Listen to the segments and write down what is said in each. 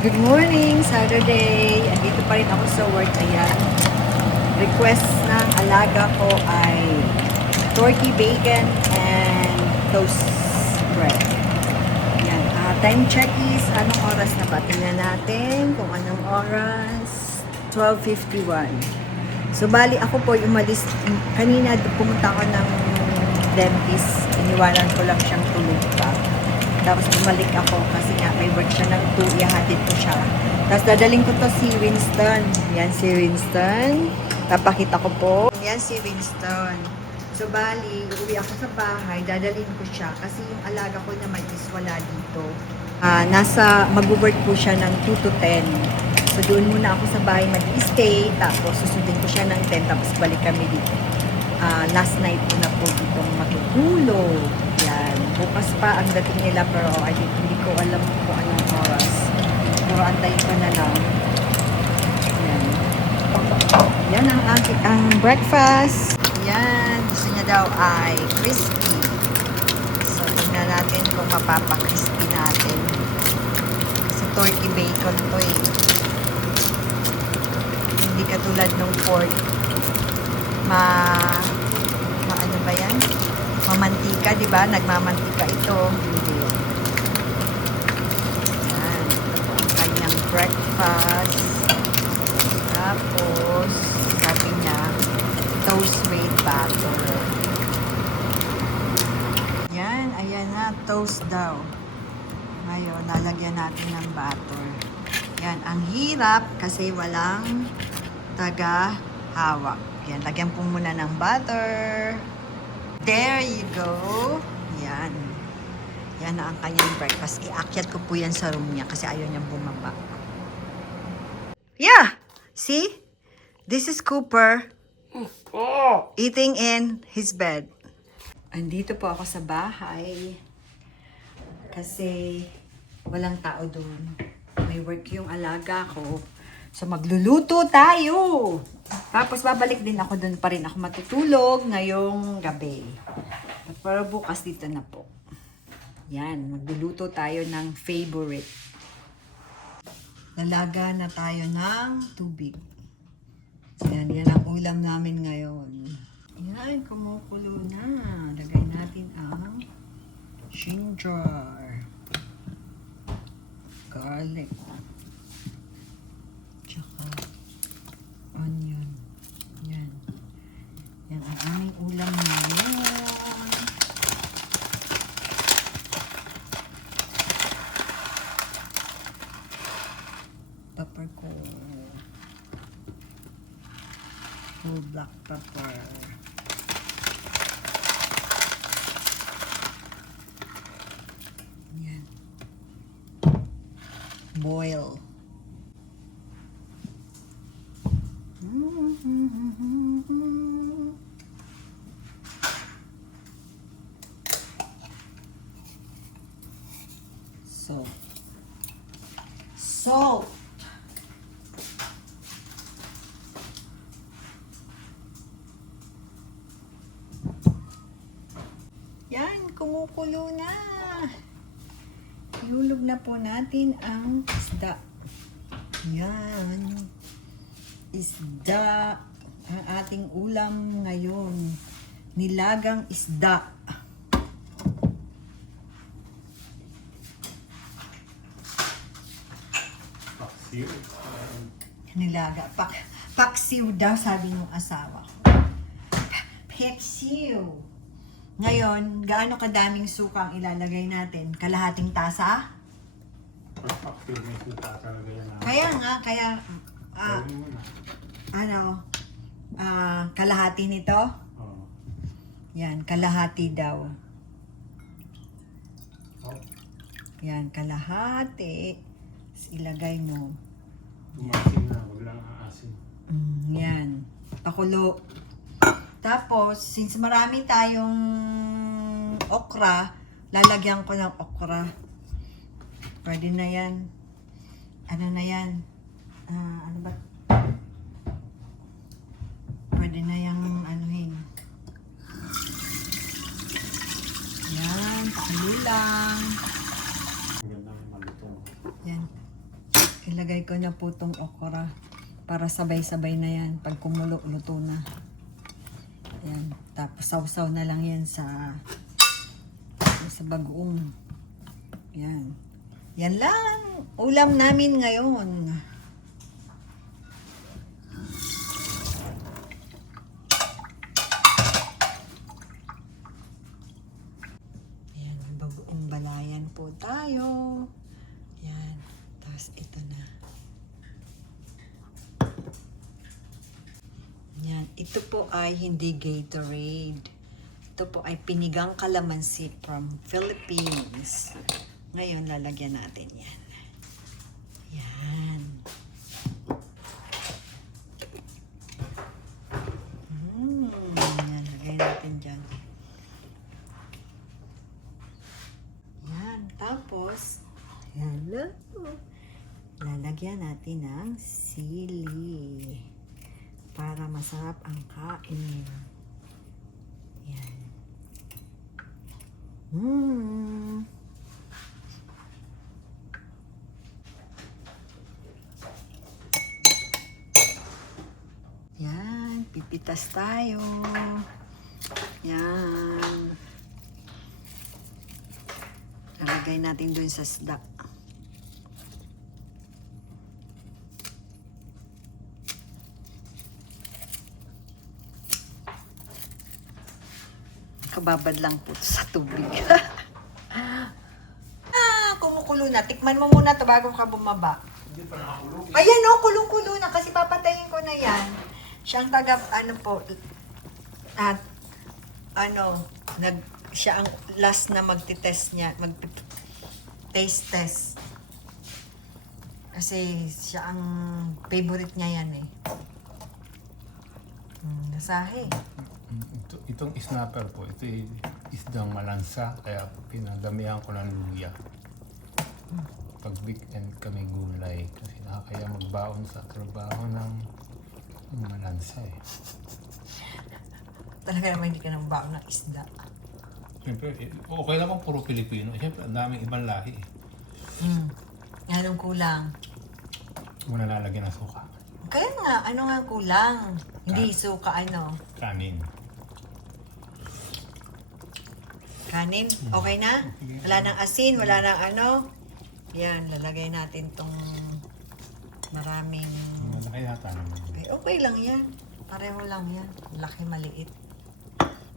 Good morning, Saturday. Andito pa rin ako sa work. Ayan. Request ng alaga ko ay turkey bacon and toast bread. Ayan. Ah, time check is anong oras na ba? Tingnan natin kung anong oras. 12.51. So, bali ako po umalis. Kanina pumunta ako ng dentist. Iniwanan ko lang siyang tulog pa. Tapos bumalik ako kasi nga may work siya ng 2, ihahatid ko siya. Tapos dadaling ko to si Winston. Yan si Winston. Papakita ko po. Yan si Winston. So bali, uuwi ako sa bahay, dadalhin ko siya kasi yung alaga ko naman is wala dito. Ah, nasa, mag-work po siya ng 2 to 10. So doon muna ako sa bahay mag-stay, tapos susundin ko siya ng 10, tapos balik kami dito. Ah, last night ko na po dito matutulog. Bukas pa ang dating nila pero I think hindi ko alam kung anong oras. Pero antayin ko na lang. Yan. Yan ang ang breakfast. Yan. Gusto niya daw ay crispy. So, tingnan natin kung mapapa-crispy natin. Kasi turkey bacon to eh. Hindi katulad ng pork. Ma... ma ano ba yan? Mamantika, di ba? Nagmamantika ito. Hindi. Yan. Ito po ang kanyang breakfast. Tapos, sabi niya, toast with butter. Yan, ayan na, toast daw. Ngayon, lalagyan natin ng butter. Yan, ang hirap kasi walang taga-hawak. Yan, lagyan po muna ng butter. There you go. Yan. Yan na ang kanyang breakfast. Iakyat ko po yan sa room niya kasi ayaw niyang bumaba. Yeah! See? This is Cooper eating in his bed. Andito po ako sa bahay kasi walang tao doon. May work yung alaga ko. So magluluto tayo. Tapos babalik din ako doon pa rin ako matutulog ngayong gabi. Pero bukas dito na po. Yan, magluluto tayo ng favorite. Lalaga na tayo ng tubig. Yan, yan ang ulam namin ngayon. Yan, kumukulo na. Lagay natin ang ginger, garlic, Yan ang aming ulam ngayon. Pepper ko. Full black pepper. Yan. Boil. Salt. Salt. Yan, kumukulo na. Ihulog na po natin ang isda. Yan. Isda. Ang ating ulam ngayon. Nilagang isda. Paksiw. Nilaga. Pak, paksiw daw, sabi ng asawa ko. Paksiw. Ngayon, gaano kadaming suka ang ilalagay natin? Kalahating tasa? Kaya nga, kaya, na. ano, ah, kalahati nito? Oo. Yan, kalahati daw. Oh, Yan, kalahati. Tapos ilagay mo. Umasin na, wag lang aasin. Mm, yan. Pakulo. Tapos, since marami tayong okra, lalagyan ko ng okra. Pwede na yan. Ano na yan? Ah, ano ba? Pwede na yung anuhin. Yan, pakulo lang. Ang ganda ng malutong. Yan. Nilagay ko na po tong okra para sabay-sabay na yan. Pag kumulo, luto na. Yan. Tapos sausaw na lang yan sa sa bagoong. Yan. Yan lang. Ulam namin ngayon. Yan, bagoong balayan po tayo. Tapos ito na. Yan. Ito po ay hindi Gatorade. Ito po ay pinigang kalamansi from Philippines. Ngayon, lalagyan natin yan. Yan. Mm, yan, lagay natin dyan. Yan. Tapos, hello. Lalagyan natin ng sili para masarap ang kain. Yan. Mm. Yan, pipitas tayo. Yan. Lalagay natin dun sa. Kababad lang po sa tubig. ah, kumukulo na. Tikman mo muna to bago ka bumaba. Ayan o, kulong-kulo na kasi papatayin ko na yan. Siya ang taga, ano po, at, ano, nag, siya ang last na magti-test niya, mag-taste test. Kasi siya ang favorite niya yan eh. Hmm, nasahe. Ito, itong snapper po, ito ay isdang malansa, kaya pinagamihan ko ng luya. Pag weekend kami gulay, kasi nakakaya magbaon sa trabaho ng, malansa eh. Talaga naman hindi ka nang baon ng isda. Siyempre, eh, okay naman puro Pilipino. Siyempre, ang daming ibang lahi eh. Hmm. Anong kulang? Muna lalagyan ng suka. Kaya nga, ano nga kulang? Hindi suka ano. Kanin. Kanin, okay na? Wala nang asin, wala nang ano. Yan, lalagay natin tong maraming... Malaki yata naman. Ay, okay lang yan. Pareho lang yan. Laki, maliit.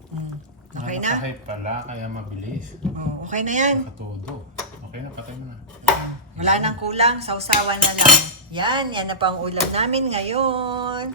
Hmm. Okay na? Nakakahay pala, kaya mabilis. Oh, okay na yan. Nakatodo. Okay na, patay mo na. Wala nang kulang, sausawan na lang. Yan, yan na pang ulam namin ngayon.